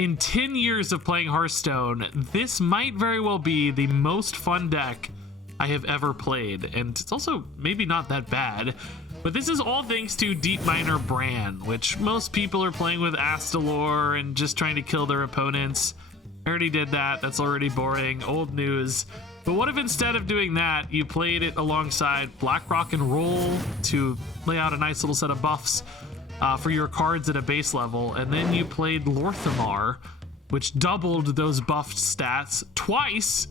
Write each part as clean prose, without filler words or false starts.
in 10 years of playing Hearthstone, this might very well be the most fun deck I have ever played. And it's also maybe not that bad. But this is all thanks to Deepminer Brann, which most people are playing with Astalor and just trying to kill their opponents. I already did that. That's already boring. Old news. But what if instead of doing that, you played it alongside Blackrock and Roll to lay out a nice little set of buffs for your cards at a base level, and then you played Lorthamar, which doubled those buffed stats twice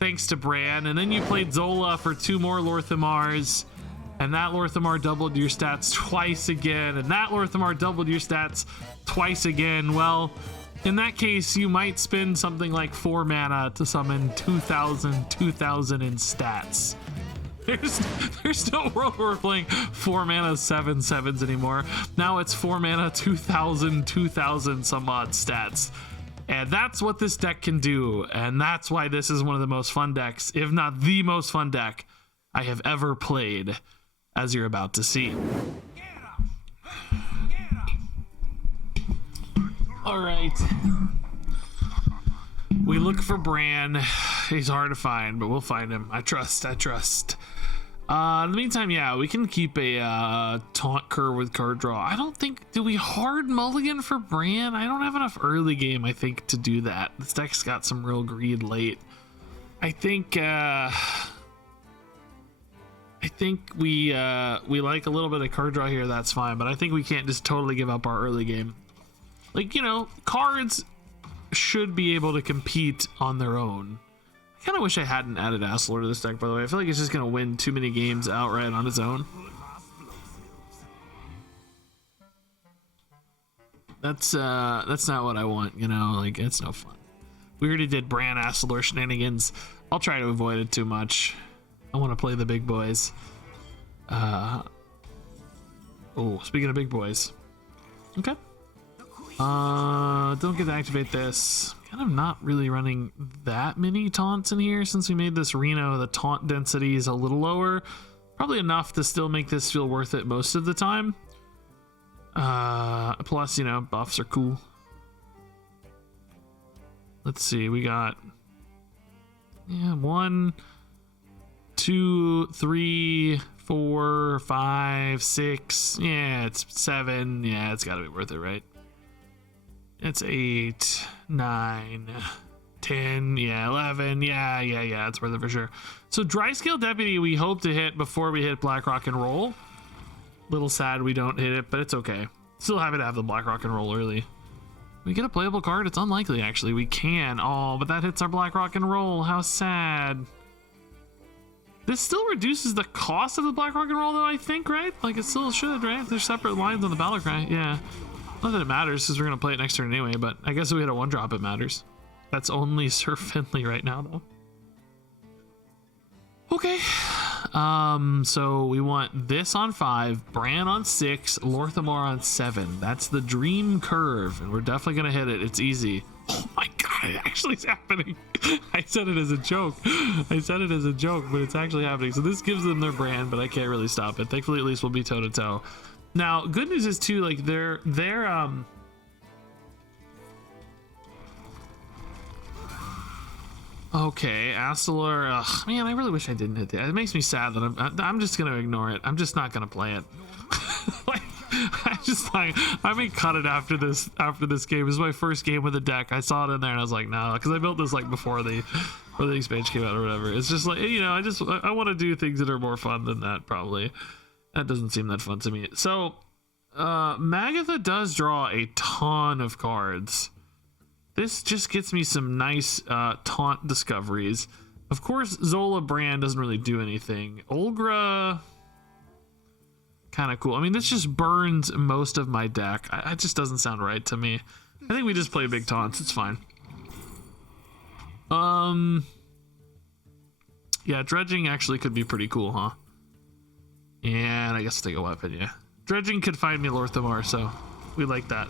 thanks to Brann, and then you played Zola for 2 more Lorthamars, and that Lorthamar doubled your stats twice again, and that Lorthamar doubled your stats twice again. Well, in that case, you might spend something like 4 mana to summon 2000 in stats. There's no world where we're playing 4 mana 7/7s anymore. Now it's 4 mana 2000 some odd stats. And that's what this deck can do. And that's why this is one of the most fun decks, if not the most fun deck I have ever played, as you're about to see. All right. We look for Brann. He's hard to find, but we'll find him. I trust. In the meantime, yeah, we can keep a taunt curve with card draw. I don't think, do we hard mulligan for Brann? I don't have enough early game, I think, to do that. This deck's got some real greed late. I think we like a little bit of card draw here. That's fine, but I think we can't just totally give up our early game. Like, you know, cards should be able to compete on their own. I kind of wish I hadn't added Astalor to this deck, by the way. I feel like it's just going to win too many games outright on its own. That's not what I want, you know? Like, it's no fun. We already did Brann Astalor shenanigans. I'll try to avoid it too much. I want to play the big boys. Oh, speaking of big boys. Okay. Don't get to activate this. Kind of not really running that many taunts in here since we made this Reno. The taunt density is a little lower. Probably enough to still make this feel worth it most of the time. Plus, you know, buffs are cool. Let's see, we got 1, 2, 3, 4, 5, 6. Yeah, it's 7. Yeah, it's gotta be worth it, right? It's 8, 9, 10, yeah, 11, yeah, it's worth it for sure. So Dry Scale Deputy we hope to hit before we hit Blackrock and Roll. Little sad we don't hit it, but it's okay. Still happy to have the Blackrock and Roll early. We get a playable card? It's unlikely, actually. We can. Oh, but that hits our Blackrock and Roll. How sad. This still reduces the cost of the Blackrock and Roll, though, I think, right? Like, it still should, right? There's separate lines on the Battlecry, yeah. Not that it matters, because we're going to play it next turn anyway, but I guess if we hit a 1-drop, it matters. That's only Sir Finley right now, though. Okay. So we want this on 5, Brann on 6, Lorthamar on 7. That's the dream curve, and we're definitely going to hit it. It's easy. Oh my god, it actually is happening. I said it as a joke. But it's actually happening. So this gives them their Brann, but I can't really stop it. Thankfully, at least we'll be toe-to-toe. Now, good news is too, like they're okay, Astalor. Ugh, man, I really wish I didn't hit that. It makes me sad that I'm just gonna ignore it. I'm just not gonna play it. Like, I may cut it after this game. It was my first game with the deck. I saw it in there and I was like, no, because I built this like before the expansion came out or whatever. It's just like, you know, I want to do things that are more fun than that. Probably that doesn't seem that fun to me. So Magatha does draw a ton of cards. This just gets me some nice taunt discoveries. Of course, Zola Brann doesn't really do anything. Olgra, kind of cool. I mean, this just burns most of my deck. It just doesn't sound right to me. I think we just play big taunts. It's fine. Yeah, dredging actually could be pretty cool, huh? And I guess take a weapon, yeah. Dredging could find me Lorthamar, so we like that.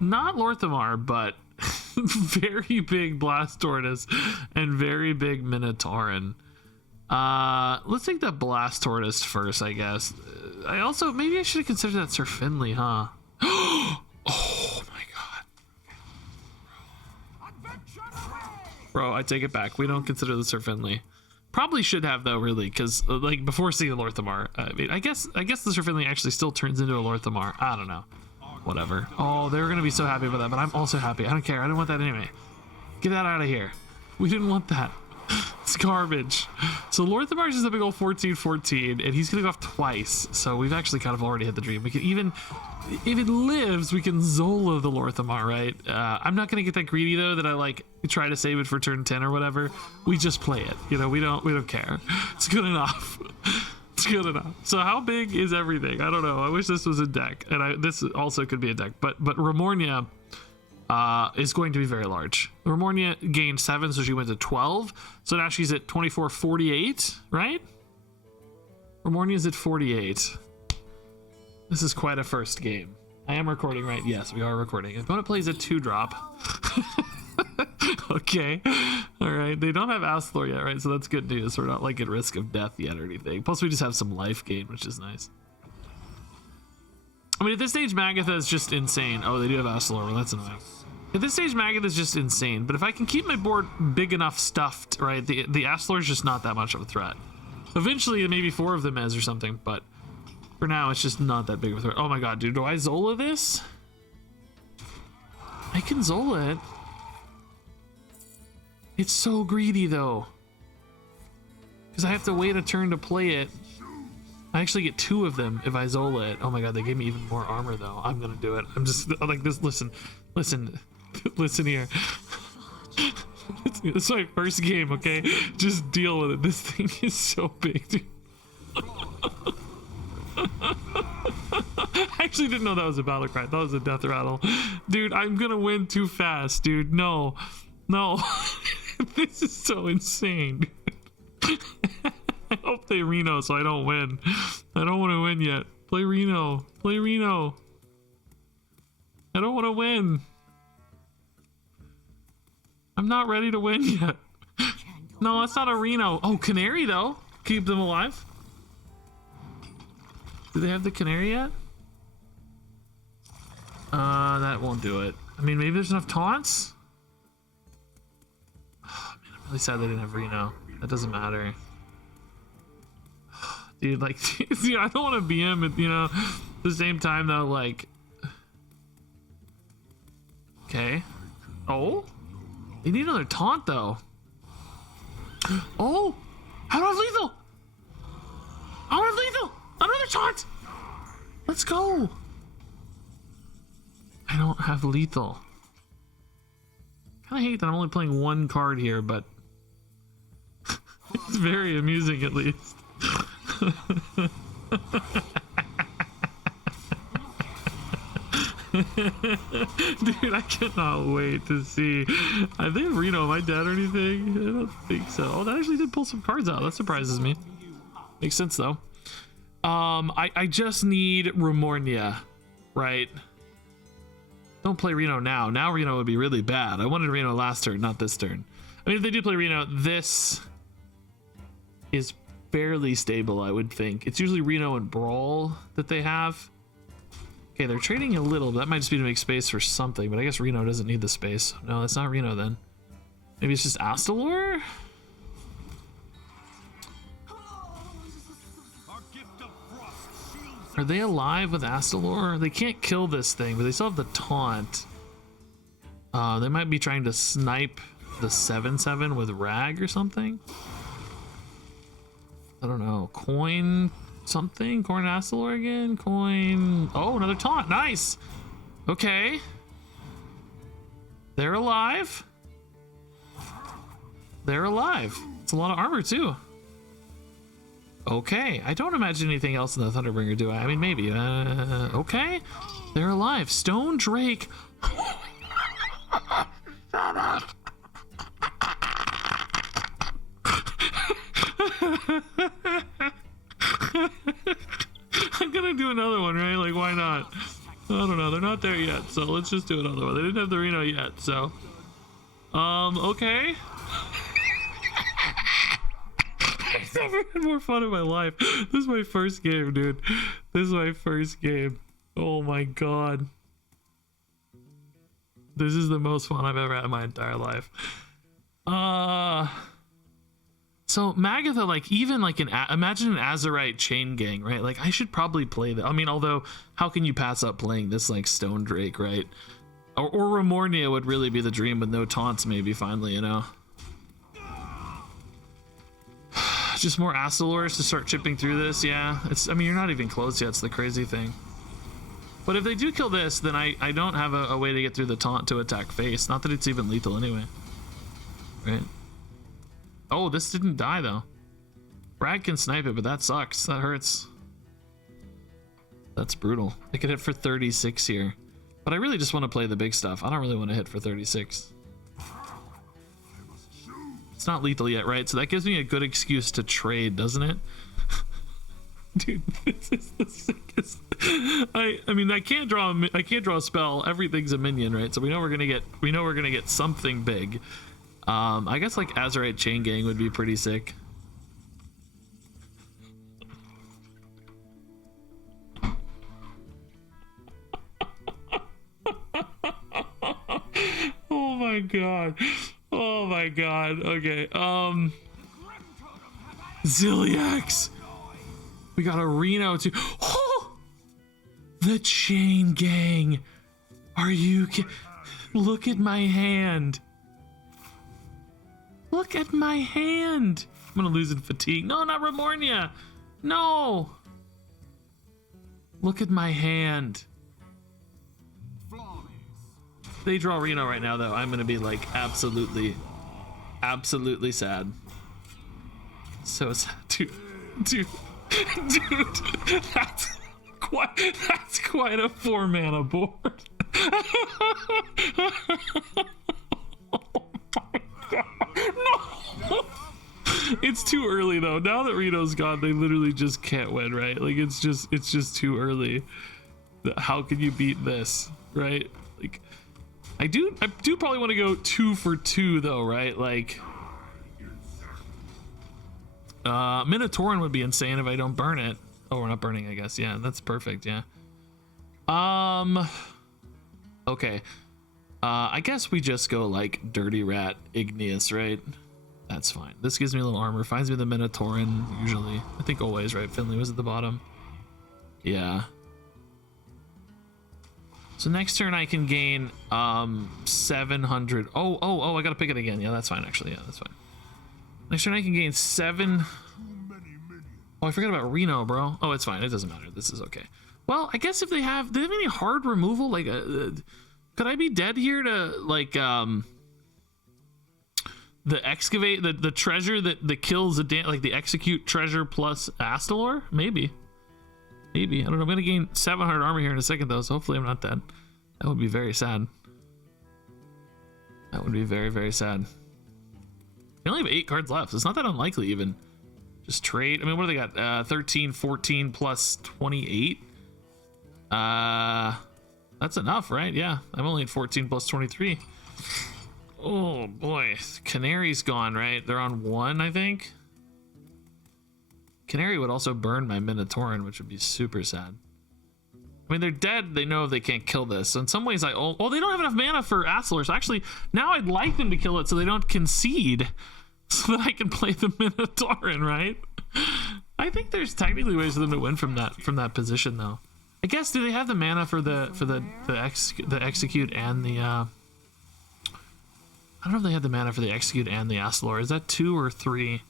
Not Lorthamar, but very big Blast Tortoise and very big Minotauran. Let's take the Blast Tortoise first, I guess. Maybe I should have considered that Sir Finley, huh? Oh my god. Bro, I take it back. We don't consider the Sir Finley. Probably should have though, really, because like before seeing the Lorthamar, I mean, I guess the Sir Finley actually still turns into a Lorthamar. I don't know. Whatever. Oh, they're gonna be so happy about that, but I'm also happy. I don't care. I don't want that anyway. Get that out of here. We didn't want that. It's garbage. So Lorthamar is just a big old 14-14, and he's gonna go off twice. So we've actually kind of already hit the dream. We can even, if it lives, we can Zola the Lorthamar, right? I'm not gonna get that greedy though, that I like try to save it for turn 10 or whatever. We just play it. You know, we don't care. It's good enough. It's good enough. So how big is everything? I don't know. I wish this was a deck, and this also could be a deck. But Ramornia is going to be very large. Ramornia gained 7, so she went to 12. So now she's at 24-48, right? Ramornia's at 48. This is quite a first game. I am recording, right? Yes, we are recording. Opponent plays a 2-drop. Okay. All right. They don't have Astlor yet, right? So that's good news. We're not like at risk of death yet or anything. Plus, we just have some life gain, which is nice. I mean, at this stage, Magatha is just insane. Oh, they do have Astlor. Well, that's annoying. At this stage, Magatha is just insane. But if I can keep my board big enough stuffed, right, the Astlor is just not that much of a threat. Eventually, maybe 4 of them is or something, but for now, it's just not that big of a threat. Oh my god, dude, do I Zola this? I can Zola it. It's so greedy, though. Because I have to wait a turn to play it. I actually get 2 of them if I Zola it. Oh my god, they gave me even more armor, though. I'm gonna do it. I'm just like this. Listen here. This is my first game, okay? Just deal with it. This thing is so big, dude. I actually didn't know that was a battle cry. That was a death rattle. Dude, I'm gonna win too fast, dude. No. This is so insane. I hope they Reno so I don't win. I don't want to win yet. Play Reno. Play Reno. I don't want to win. I'm not ready to win yet. No, that's not a Reno. Oh, Canary though. Keep them alive. Do they have the Canary yet? That won't do it. I mean, maybe there's enough taunts? Oh, man, I'm really sad they didn't have Reno. That doesn't matter. Dude, like, see, I don't want to be him, you know, at the same time, though, like... Okay. Oh? They need another taunt, though. Oh! I don't have lethal! I don't have lethal! Another taunt! Let's go! I don't have lethal. Kinda hate that I'm only playing 1 card here, but... it's very amusing, at least. Dude, I cannot wait to see. I think Reno, am I dead or anything? I don't think so. Oh, that actually did pull some cards out. That surprises me. Makes sense though. I just need Ramornia, right? Don't play Reno now. Now Reno would be really bad. I wanted Reno last turn, not this turn. I mean, if they do play Reno, this is fairly stable, I would think. It's usually Reno and Brawl that they have. Okay, they're trading a little, but that might just be to make space for something, but I guess Reno doesn't need the space. No, that's not Reno then. Maybe it's just Astalor? Are they alive with Astalor? They can't kill this thing, but they still have the taunt. They might be trying to snipe the 7/7 with Rag or something. I don't know. Coin something? Coin Astalor again? Coin... Oh, another taunt. Nice! Okay. They're alive. They're alive. It's a lot of armor, too. Okay. I don't imagine anything else in the Thunderbringer, do I? I mean, maybe. Okay. They're alive. Stone Drake. Shut up. I'm gonna do another one, right? Like, why not? I don't know. They're not there yet, so let's just do another one. They didn't have the Reno yet, so... okay. I've never had more fun in my life. This is my first game, dude. This is my first game. Oh my god. This is the most fun I've ever had in my entire life. So Magatha, like even like imagine an Azerite chain gang, right? Like I should probably play that. I mean, although how can you pass up playing this like Stone Drake, right? Or Remornia would really be the dream with no taunts, maybe finally, you know. Just more Astalors to start chipping through this, yeah. I mean, you're not even close yet. It's the crazy thing. But if they do kill this, then I don't have a way to get through the taunt to attack face. Not that it's even lethal anyway, right? Oh, this didn't die though. Brad can snipe it, but that sucks. That hurts. That's brutal. I could hit for 36 here, but I really just want to play the big stuff. I don't really want to hit for 36. It's not lethal yet, right? So that gives me a good excuse to trade, doesn't it? Dude, this is the sickest. I mean, I can't draw a spell. Everything's a minion, right? So we know we're gonna get something big. I guess like Azerite Chain Gang would be pretty sick. Oh my god. Oh my god. Okay. Ziliax. We got a Reno too. Oh! The Chain Gang. Are you look at my hand. Look at my hand. I'm gonna lose in fatigue. No, not Remornia. No. Look at my hand. If they draw Reno right now though, I'm gonna be like absolutely sad. So sad, dude, that's quite a 4-mana board. No. It's too early though. Now that Reno's gone, they literally just can't win, right? Like it's just too early. How can you beat this, right? Like I do probably want to go 2 for 2 though, right? Like Minotaurin would be insane if I don't burn it. Oh, we're not burning, I guess. Yeah, that's perfect. Yeah. Okay. I guess we just go like Dirty Rat Igneous, right? That's fine. This gives me a little armor. Finds me the Minotaurin usually. I think always, right? Finley was at the bottom. Yeah. So next turn I can gain 700. Oh, I gotta pick it again. Yeah, that's fine actually. Yeah, that's fine. Next turn I can gain 7. Oh, I forgot about Reno, bro. Oh, it's fine. It doesn't matter. This is okay. Well, I guess if do they have any hard removal? Like, could I be dead here to like the excavate the treasure that kills like the execute treasure plus Astalor? Maybe. I don't know. I'm gonna gain 700 armor here in a second though, so hopefully I'm not dead. That would be very sad. That would be very, very sad. They only have 8 cards left. It's not that unlikely even. Just trade. I mean, what do they got? 13, 14 plus 28. That's enough, right? Yeah, I'm only at 14 plus 23. Oh boy, Canary's gone, right? They're on 1, I think. Canary would also burn my Minotaurin, which would be super sad. I mean, they're dead. They know they can't kill this. So in some ways, they don't have enough mana for Astalor. So actually, now I'd like them to kill it so they don't concede, so that I can play the Minotaurin, right? I think there's technically ways for them to win from that position, though. I guess, do they have the mana for the execute and the I don't know if they had the mana for the execute and the Astalor. Is that 2 or 3?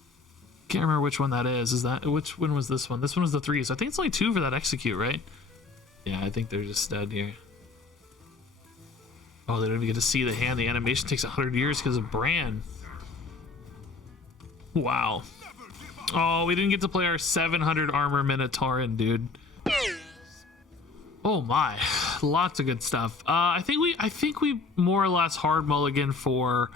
Can't remember which one that is. Which one was this one? This one was the 3, so I think it's only 2 for that execute, right? Yeah, I think they're just dead here. Oh, they don't even get to see the hand. The animation takes 100 years because of Brann. Wow. Oh, we didn't get to play our 700 armor Minotaurin, dude. Oh my, lots of good stuff. I think we more or less hard mulligan for,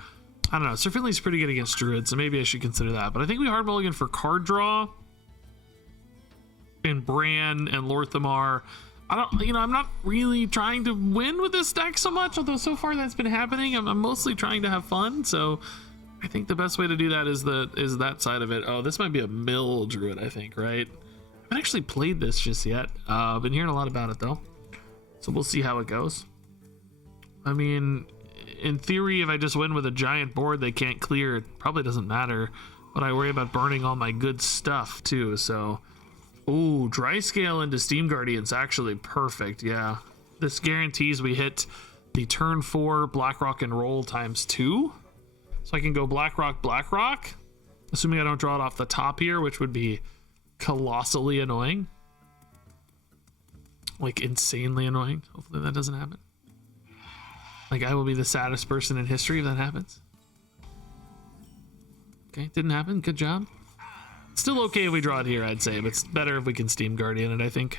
I don't know, Sir Finley's pretty good against Druid, so maybe I should consider that. But I think we hard mulligan for card draw and Brann and Lorthamar. I'm not really trying to win with this deck so much, although so far that's been happening. I'm mostly trying to have fun, so I think the best way to do that is that side of it. Oh, this might be a mill Druid, I think, right? I haven't actually played this just yet. I've been hearing a lot about it though, so we'll see how it goes. I mean, in theory, if I just win with a giant board they can't clear, it probably doesn't matter. But I worry about burning all my good stuff too, so... Ooh, dry scale into Steam Guardian's actually perfect, yeah. This guarantees we hit the turn 4 Blackrock and roll ×2. So I can go Blackrock, assuming I don't draw it off the top here, which would be colossally annoying. Like, insanely annoying. Hopefully that doesn't happen. Like, I will be the saddest person in history if that happens. Okay, didn't happen. Good job. Still okay if we draw it here, I'd say, but it's better if we can Steam Guardian it, I think.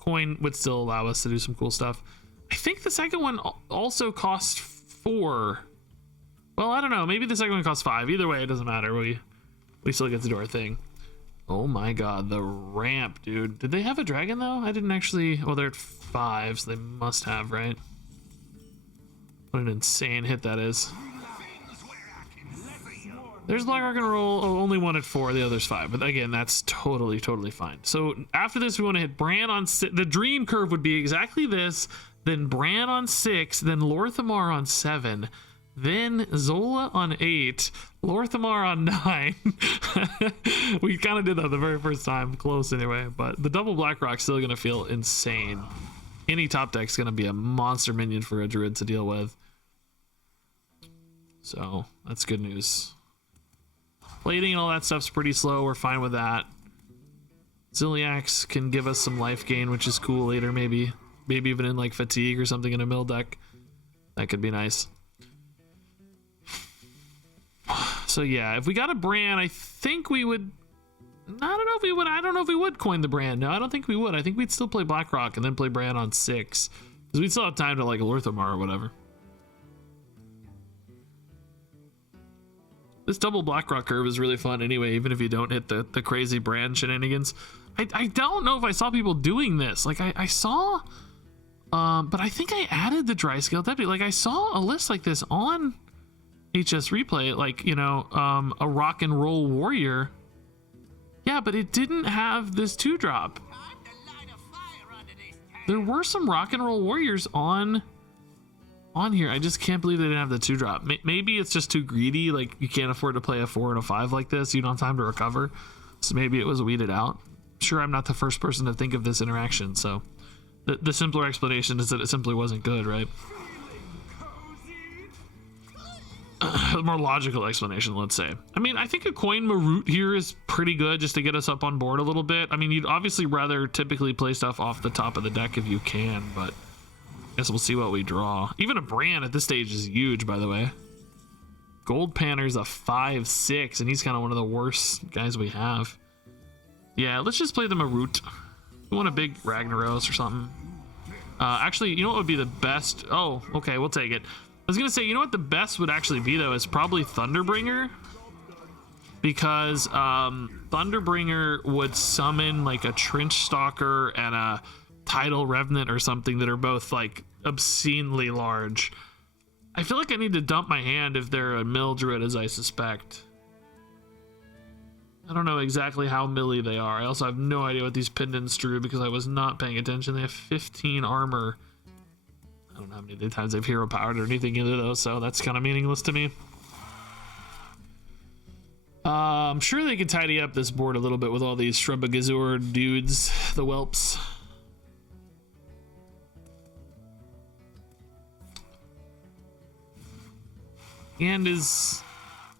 Coin would still allow us to do some cool stuff. I think the second one also costs 4. Well, I don't know. Maybe the second one costs 5. Either way, it doesn't matter. We still get to do our thing. Oh my god, the ramp, dude. Did they have a dragon, though? I didn't actually... Well, they're at 5, so they must have, right? What an insane hit that is. There's Black Rock and Roll. Oh, only one at 4, the other's 5. But again, that's totally fine. So after this, we want to hit Brann on 6. The dream curve would be exactly this. Then Brann on 6. Then Lorthamar on 7. Then Zola on 8. Lorthamar on 9. We kind of did that the very first time. Close anyway. But the double Black Rock's still going to feel insane. Any top deck's going to be a monster minion for a Druid to deal with. So that's good news. Plating and all that stuff's pretty slow. We're fine with that. Ziliax can give us some life gain, which is cool later, maybe. Maybe even in like fatigue or something in a mill deck. That could be nice. So yeah, if we got a Brann, I think we would... I don't know if we would. I don't know if we would coin the Brann. No, I don't think we would. I think we'd still play Blackrock and then play Brann on 6. Because we'd still have time to like Lorthamar or whatever. This double Blackrock curve is really fun anyway, even if you don't hit the crazy Brann shenanigans. I don't know if I saw people doing this. Like, I saw... but I think I added the dry scale deputy. Like, I saw a list like this on HS Replay. Like, you know, a rock and roll warrior. Yeah, but it didn't have this 2-drop. There were some rock and roll warriors on here. I just can't believe they didn't have the 2-drop. Maybe it's just too greedy. Like, you can't afford to play a 4 and a 5 like this. You don't have time to recover. So maybe it was weeded out. Sure, I'm not the first person to think of this interaction. So the simpler explanation is that it simply wasn't good, right? The more logical explanation, let's say. I mean, I think a coin Marut here is pretty good just to get us up on board a little bit. I mean, you'd obviously rather typically play stuff off the top of the deck if you can, but I guess we'll see what we draw. Even a Brann at this stage is huge, by the way. Gold Panner's a 5/6, and he's kind of one of the worst guys we have. Yeah, let's just play the Marut. We want a big Ragnaros or something. Actually, you know what would be the best? Oh, okay, we'll take it. I was gonna say, you know what the best would actually be though is probably Thunderbringer, because Thunderbringer would summon like a Trench Stalker and a Tidal Revenant or something that are both like obscenely large. I feel like I need to dump my hand if they're a mill druid, as I suspect. I don't know exactly how milly they are. I also have no idea what these pendants drew because I was not paying attention. They have 15 armor. I don't know how many times they've hero powered or anything either though, so that's kind of meaningless to me. I'm sure they could tidy up this board a little bit with all these Shrubbagazur dudes, the whelps. And is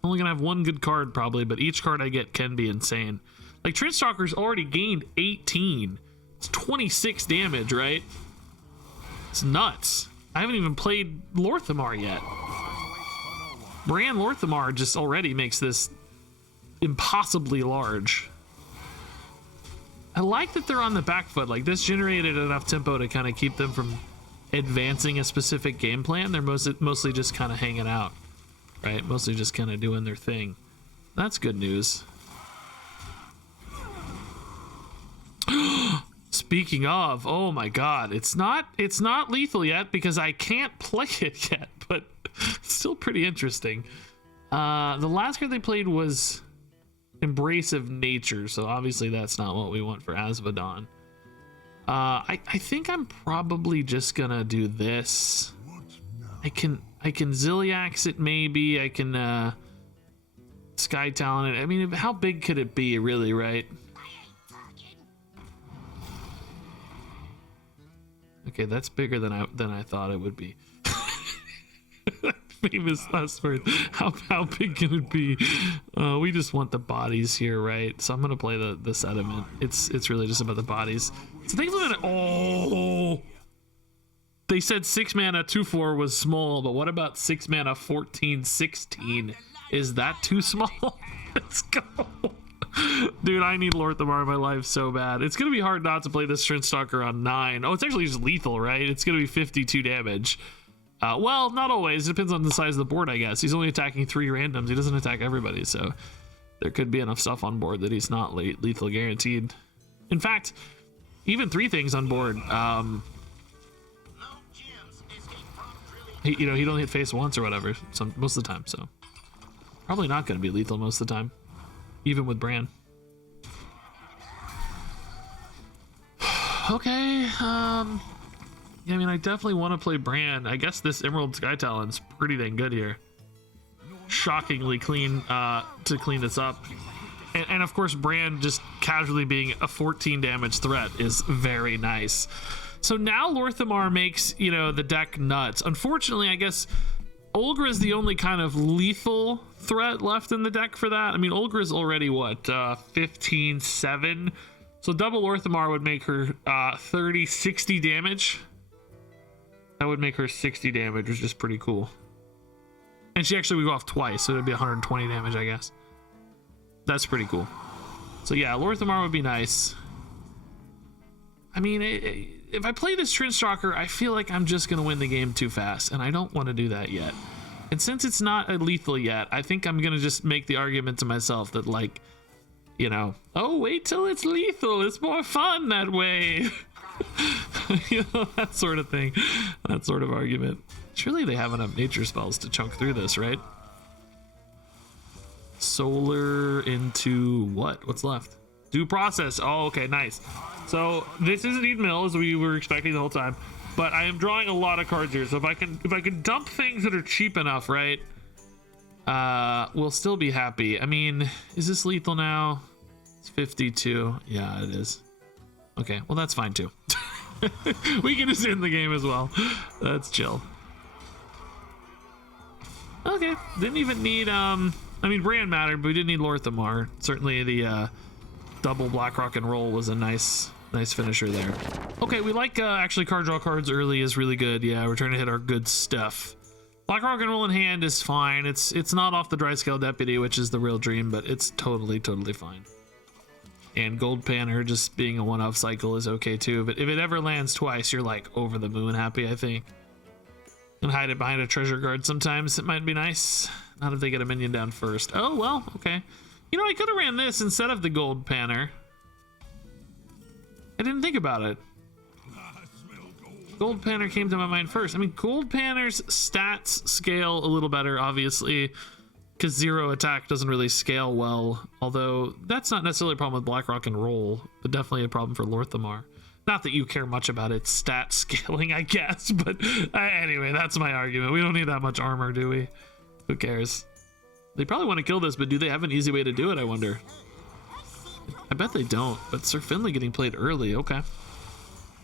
only gonna have one good card probably, but each card I get can be insane. Like Trench Stalker's already gained 18. It's 26 damage, right? It's nuts. I haven't even played Lorthamar yet. Brann Lorthamar just already makes this impossibly large. I like that they're on the back foot. Like, this generated enough tempo to kind of keep them from advancing a specific game plan. They're mostly just kind of hanging out, right? Mostly just kind of doing their thing. That's good news. Speaking of, oh my god, it's not lethal yet because I can't play it yet, but still pretty interesting. The last card they played was Embrace of Nature, so obviously that's not what we want for Azvedon. I think I'm probably just gonna do this I can Zilliax it maybe. I can Sky Talon it. I mean, how big could it be really, right? Okay, that's bigger than I thought it would be. Famous last word. How big can it be? We just want the bodies here, right? So I'm gonna play the sediment. It's really just about the bodies. So thanks for that. Oh, they said 6 mana 2/4 was small, but what about 6 mana 14/16? Is that too small? Let's go. Dude, I need Lorthamar in my life so bad. It's gonna be hard not to play this Trenchstalker on 9. Oh, it's actually just lethal, right? It's gonna be 52 damage. Well, not always. It depends on the size of the board, I guess. He's only attacking 3 randoms. He doesn't attack everybody, so there could be enough stuff on board that he's not lethal guaranteed. In fact, even 3 things on board. He'd only hit face once or whatever, most of the time, so probably not going to be lethal most of the time, even with Brann. Okay, yeah, I mean, I definitely want to play Brann. I guess this Emerald Sky Talon's pretty dang good here. Shockingly clean to clean this up. And of course, Brann just casually being a 14 damage threat is very nice. So now Lorthamar makes, the deck nuts. Unfortunately, I guess Olgra is the only kind of lethal threat left in the deck for that. I mean, Olgra is already, what, 15-7? So double Lorthamar would make her 30-60 damage. That would make her 60 damage, which is pretty cool. And she actually would go off twice, so it'd be 120 damage, I guess. That's pretty cool. So yeah, Lorthamar would be nice. I mean, if I play this Trenchstalker, I feel like I'm just going to win the game too fast, and I don't want to do that yet. And since it's not a lethal yet, I think I'm going to just make the argument to myself that, like, oh, wait till it's lethal. It's more fun that way. That sort of thing. That sort of argument. Surely they have enough nature spells to chunk through this, right? Solar into what? What's left? Due process. Oh, okay, nice. So this is indeed mill, as we were expecting the whole time, but I am drawing a lot of cards here. So if I can dump things that are cheap enough, right? We'll still be happy. I mean, is this lethal now? It's 52. Yeah, it is. Okay, well that's fine too. We can just end the game as well. That's chill. Okay, didn't even need I mean, Brann mattered, but we didn't need Lorthamar. Certainly the double black rock and roll was a nice finisher there. Okay, we like actually card draw cards early is really good. Yeah, we're trying to hit our good stuff. Black rock and roll in hand is fine. It's not off the dry scale deputy, which is the real dream, but it's totally fine. And Gold Panner just being a one-off cycle is okay too, but if it ever lands twice, you're like over the moon happy, I think. And hide it behind a treasure guard sometimes, it might be nice. Not if they get a minion down first. Oh, well, okay. I could have ran this instead of the Gold Panner. I didn't think about it. Gold Panner came to my mind first. I mean, Gold Panner's stats scale a little better, obviously, because 0 attack doesn't really scale well, although that's not necessarily a problem with Black Rock and Roll, but definitely a problem for Lorthamar. Not that you care much about its stat scaling, I guess, but anyway, that's my argument. We don't need that much armor, do we? Who cares? They probably want to kill this, but do they have an easy way to do it, I wonder? I bet they don't, but Sir Finley getting played early, okay.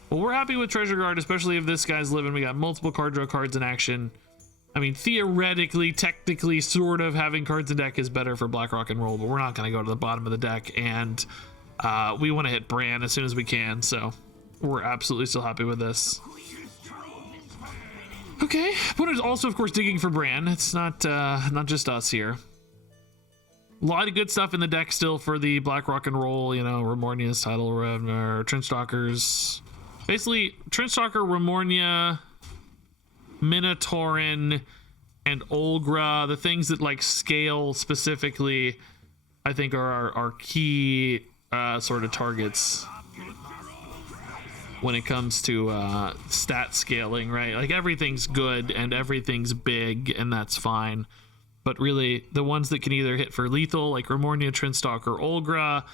Well, we're happy with Treasure Guard, especially if this guy's living. We got multiple card draw cards in action. I mean, theoretically, technically, sort of having cards in deck is better for Black Rock and Roll, but we're not going to go to the bottom of the deck, and we want to hit Brann as soon as we can, so we're absolutely still happy with this. Okay, opponent's also, of course, digging for Brann. It's not just us here. A lot of good stuff in the deck still for the Black Rock and Roll, Remornia's Title, Trenchstalkers. Basically, Trenchstalker, Remornia, Minotaurin, and Olgra, the things that like scale specifically, I think are our key sort of targets when it comes to stat scaling, right? Like everything's good and everything's big, and that's fine. But really, the ones that can either hit for lethal, like Remornia, Trenchstalker, Olgra,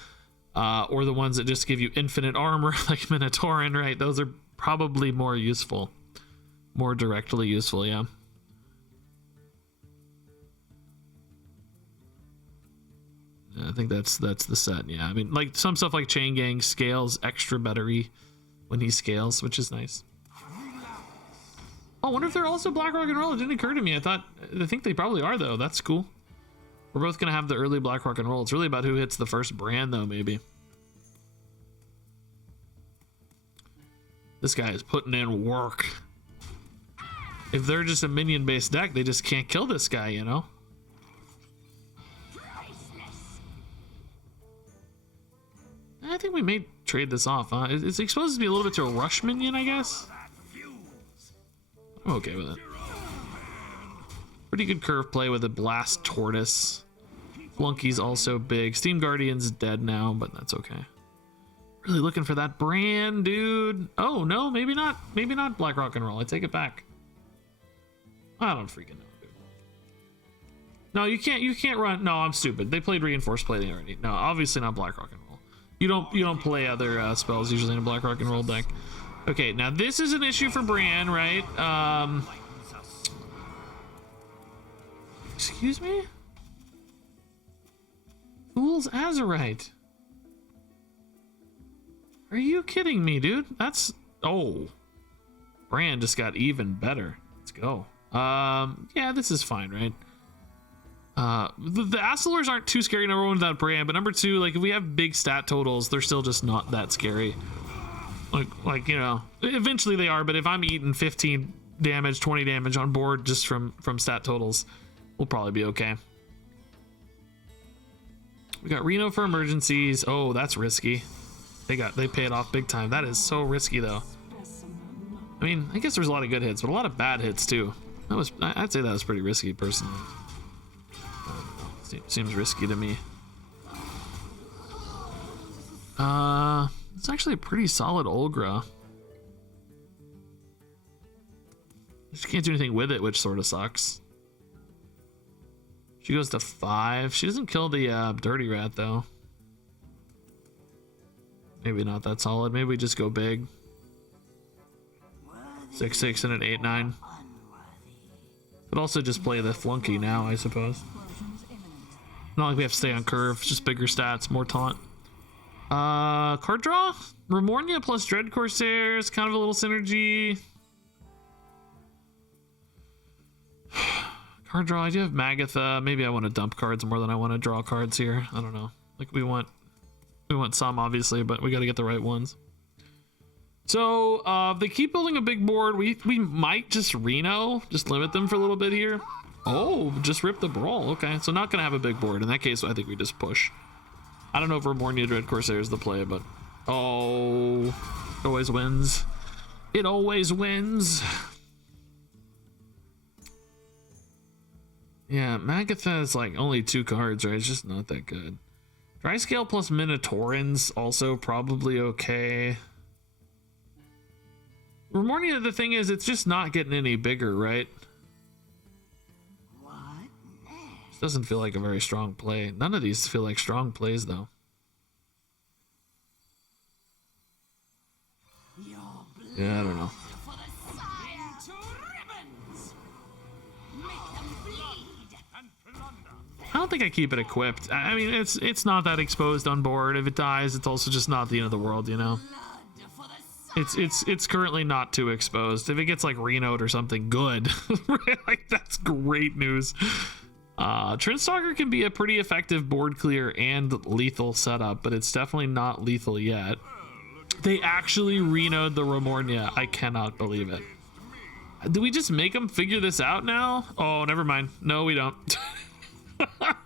or the ones that just give you infinite armor, like Minotaurin, right? Those are probably more useful. More directly useful, yeah. think that's the set. Yeah, I mean, like some stuff like Chain Gang scales extra battery when he scales, which is nice. Oh, I wonder if they're also Black Rock and Roll. It didn't occur to me. I think they probably are though. That's cool. We're both gonna have the early Black Rock and Roll. It's really about who hits the first brand though, maybe. This guy is putting in work. If they're just a minion based deck, they just can't kill this guy, you know? I think we may trade this off, huh? It's supposed to be a little bit to a rush minion, I guess. I'm okay with it. Pretty good curve play with a Blast Tortoise. Flunky's also big. Steam Guardian's dead now, but that's okay. Really looking for that brand, dude. Oh, no, maybe not. Maybe not Black Rock and Roll. I take it back. I don't freaking know, dude. No, you can't run. No, I'm stupid. They played Reinforced Plating already. No, obviously not Black Rock and Roll. You don't play other spells usually in a Black Rock and Roll deck. Okay, now this is an issue for Brann, right? Excuse me? Fool's Azurite. Are you kidding me, dude? That's... Oh. Brann just got even better. Let's go. Yeah, this is fine, right? The Acelors aren't too scary, number one, without Brann, but number two, like, if we have big stat totals, they're still just not that scary. Like, you know, eventually they are, but if I'm eating 15 damage, 20 damage on board just from stat totals, we'll probably be okay. We got Reno for emergencies. Oh, that's risky. They paid off big time. That is so risky, though. I mean, I guess there's a lot of good hits, but a lot of bad hits, too. I'd say that was pretty risky, personally. Seems risky to me. It's actually a pretty solid Olgra. Just can't do anything with it, which sort of sucks. She goes to 5. She doesn't kill the Dirty Rat, though. Maybe not that solid. Maybe we just go big. 6/6 and an 8/9. But also just play the Flunky now, I suppose. Not like we have to stay on curve, just bigger stats, more taunt. Card draw? Remornia plus Dread Corsairs, kind of a little synergy. Card draw, I do have Magatha. Maybe I want to dump cards more than I want to draw cards here. I don't know. Like we want some, obviously, but we got to get the right ones. So if they keep building a big board, we might just Reno, just limit them for a little bit here. Oh, just rip the brawl. Okay, so not gonna have a big board. In that case, I think we just push. I don't know if Remornia Dread Corsair is the play, but oh, it always wins. It always wins. Yeah, Magatha is like only 2 cards, right? It's just not that good. Dry Scale plus Minotaurans also probably okay. Remornia, the thing is, it's just not getting any bigger, right? This doesn't feel like a very strong play. None of these feel like strong plays, though. Yeah, I don't know. I don't think I keep it equipped. I mean, it's not that exposed on board. If it dies, it's also just not the end of the world, you know? It's currently not too exposed. If it gets like Reno'd or something, good. Like, that's great news. Trendstalker can be a pretty effective board clear and lethal setup, but it's definitely not lethal yet. They actually Reno'd the Remornia. I cannot believe it. Do we just make them figure this out now? Oh, never mind. No, we don't.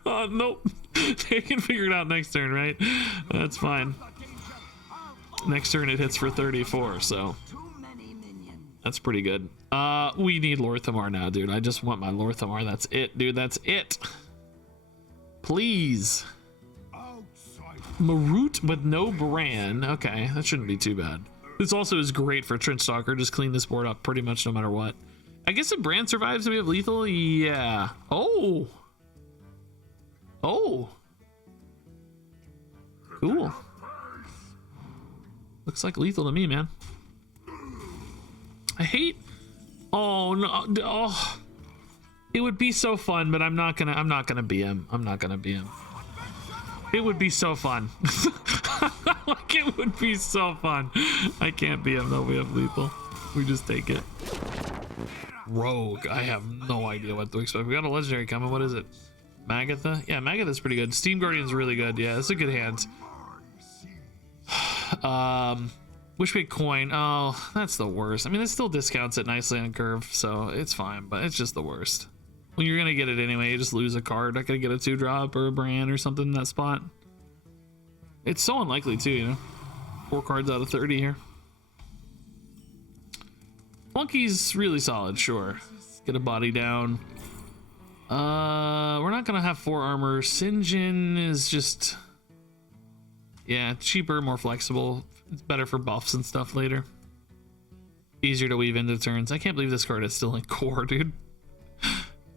Nope. They can figure it out next turn, right? That's fine. Next turn it hits for 34, so that's pretty good. We need Lorthamar now, dude. I just want my Lorthamar. That's it, dude. That's it. Please. Marut with no Brann. Okay, that shouldn't be too bad. This also is great for Trendstalker. Just clean this board up pretty much no matter what. I guess if Brann survives, do we have lethal? Yeah. Oh. Oh. Cool. Looks like lethal to me, man. I hate. Oh no. Oh. It would be so fun, but I'm not gonna be him. I'm not gonna be him. It would be so fun. Like, it would be so fun. I can't be him though. We have lethal. We just take it. Rogue. I have no idea what to expect. We got a legendary coming. What is it? Magatha? Yeah, Magatha's pretty good. Steam Guardian's really good. Yeah, it's a good hand. Wish we had coin. Oh, that's the worst. I mean, it still discounts it nicely on curve, so it's fine, but it's just the worst. When you're gonna get it anyway, you just lose a card. Not gonna get a 2-drop or a Brann or something in that spot. It's so unlikely too, you know. 4 cards out of 30 here. Flunky's really solid, sure. Get a body down. We're not gonna have 4 armor. Sinjin is just, yeah, cheaper, more flexible. It's better for buffs and stuff later. Easier to weave into turns. I can't believe this card is still in core, dude.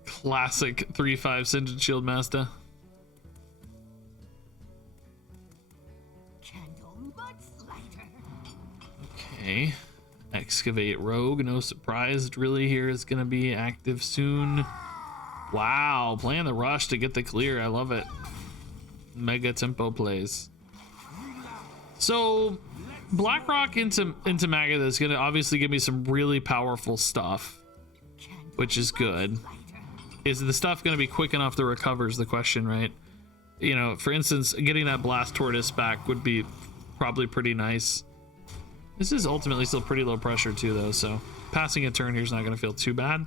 Classic 3/5 Sinjin Shield Master. Okay. Excavate Rogue. No surprise really here is gonna be active soon. Wow, playing the rush to get the clear. I love it. Mega tempo plays. So BlackRock into Magatha is gonna obviously give me some really powerful stuff, which is good. Is the stuff gonna be quick enough to recover is the question, right? You know, for instance, getting that Blast Tortoise back would be probably pretty nice. This is ultimately still pretty low pressure too though, so passing a turn here is not gonna feel too bad.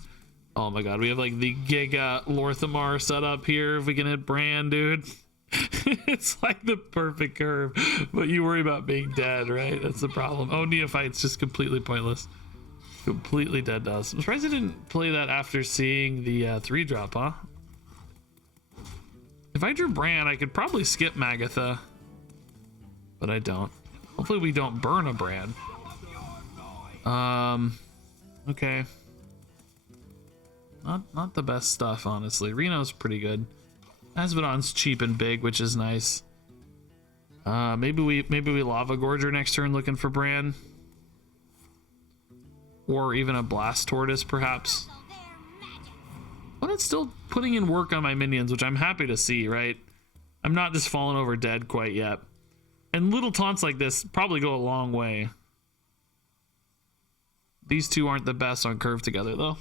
Oh my god, we have like the Giga Lorthamar setup here. If we can hit Brann, dude. It's like the perfect curve, but you worry about being dead, right? That's the problem. Oh, Neophyte's just completely pointless. Completely dead to us. I'm surprised I didn't play that after seeing the 3-drop, huh? If I drew Brann, I could probably skip Magatha, but I don't. Hopefully we don't burn a Brann. Okay. Not the best stuff, honestly. Reno's pretty good. Asmodon's cheap and big, which is nice. Maybe we Lava Gorger next turn looking for Brann. Or even a Blast Tortoise, perhaps. But it's still putting in work on my minions, which I'm happy to see, right? I'm not just falling over dead quite yet. And little taunts like this probably go a long way. These two aren't the best on curve together, though.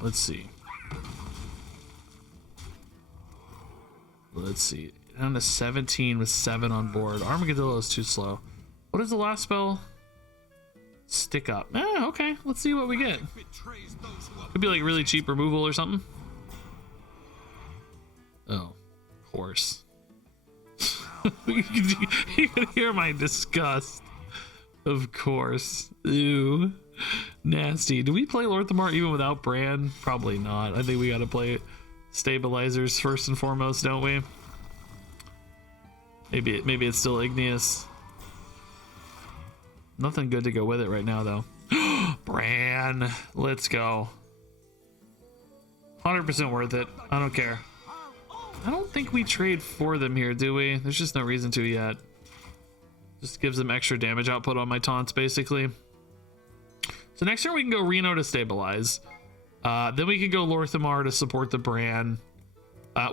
Let's see. Let's see. Down to 17 with 7 on board. Armadillo is too slow. What is the last spell? Stick up. Okay. Let's see what we get. Could be like really cheap removal or something. Oh, of course. You can hear my disgust. Of course. Ew. Nasty. Do we play Lorthamar even without Brann? Probably not. I think we gotta play stabilizers first and foremost, don't we? Maybe it's still Igneous. Nothing good to go with it right now though. Brann, let's go. 100% worth it. I don't care. I don't think we trade for them here, do we? There's just no reason to yet. Just gives them extra damage output on my taunts, basically. So next turn we can go Reno to stabilize. Then we can go Lorthamar to support the Brann.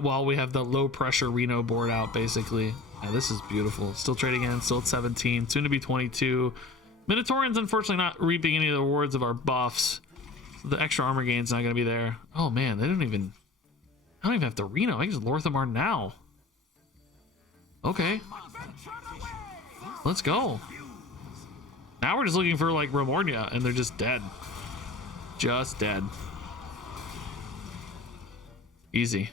While we have the low pressure Reno board out, basically. Yeah, this is beautiful. Still trading in, still at 17, soon to be 22. Minotaurian's unfortunately not reaping any of the rewards of our buffs. So the extra armor gain's not gonna be there. Oh man, I don't even have to Reno. I can just Lorthamar now. Okay. Let's go. Now we're just looking for like Remornia and they're just dead. Just dead. Easy.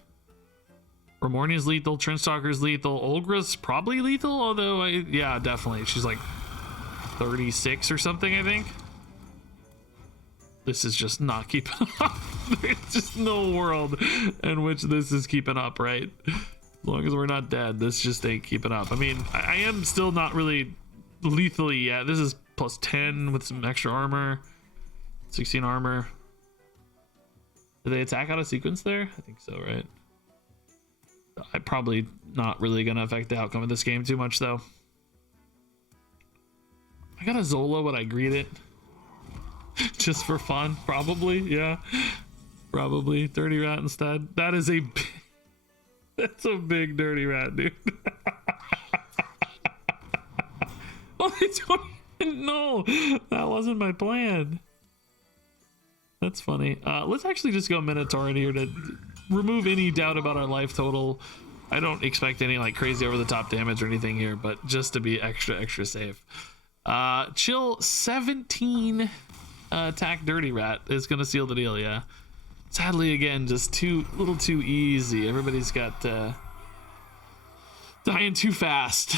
Remornia's lethal, Trenchstalker's lethal, Olgra's probably lethal, although yeah, definitely. She's like 36 or something, I think. This is just not keeping up. There's just no world in which this is keeping up, right? As long as we're not dead, this just ain't keeping up. I mean, I am still not really lethally yet. This is plus 10 with some extra armor. 16 armor. Do they attack out of sequence there? I think so, right? I'm probably not really gonna affect the outcome of this game too much though. I got a Zola, but I greet it. Just for fun, probably, yeah. Probably dirty rat instead. That is a that's a big dirty rat, dude. Oh, I don't even know. That wasn't my plan. That's funny. Let's actually just go Minotaur in here to remove any doubt about our life total. I don't expect any like crazy over the top damage or anything here, but just to be extra safe. Chill 17 attack dirty rat is gonna seal the deal. Yeah, sadly again just a little too easy. Everybody's got dying too fast.